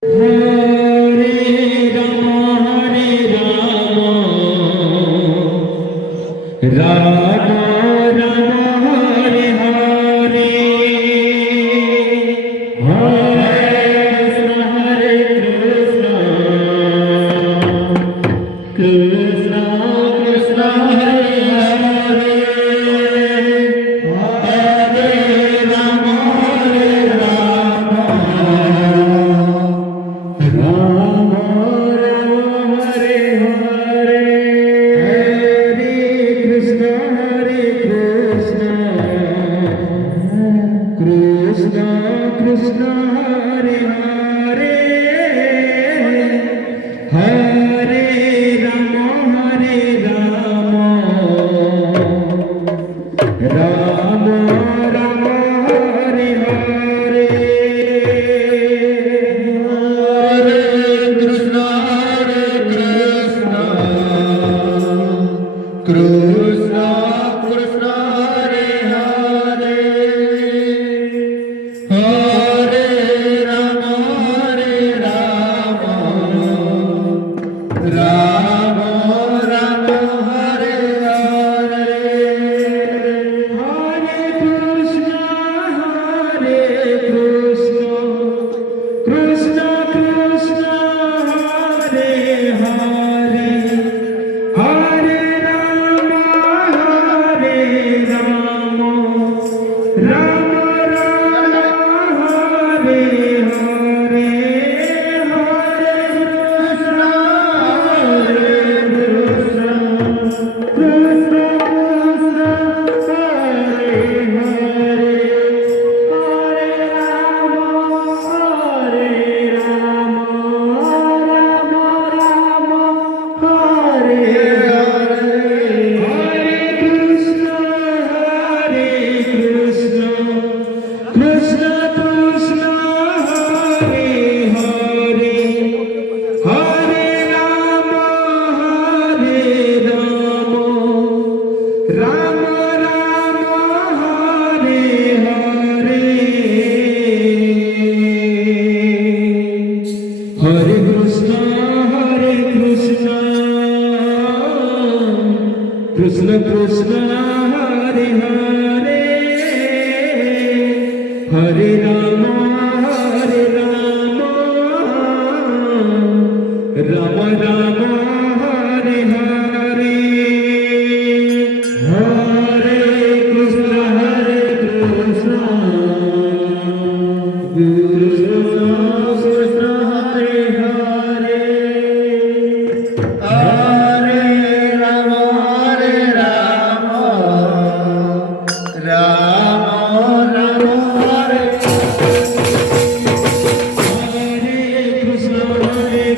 Hare Rama, Rama Rama, Hare Hare, Hare Krishna, Krishna Krishna, Hare Hare, Hare Rama, Rama Rama, Hare Hare, Hare Krishna, Krishna Krishna, Hare Hare, Hare Rama, Rama Rama, Hare Hare, Hare Krishna, Krishna Krishna, Hare Hare, Hare Rama, Rama Rama, Hare Hare, Hare Krishna, Krishna Krishna, Hare Hare, Hare Rama, Rama Rama, Hare Hare, Hare Krishna, Krishna Krishna, Hare Hare, Hare Rama, Rama Rama, Hare Hare, Hare Krishna, Krishna Krishna, Hare Hare, Hare Rama, Rama Rama, Hare Hare, Hare Krishna, Krishna Krishna, Hare Hare, Hare Rama, Rama Rama, Hare Hare, Hare Krishna, Krishna Krishna, Hare Hare, Hare Rama, Rama Rama, Hare Krishna, Krishna Hare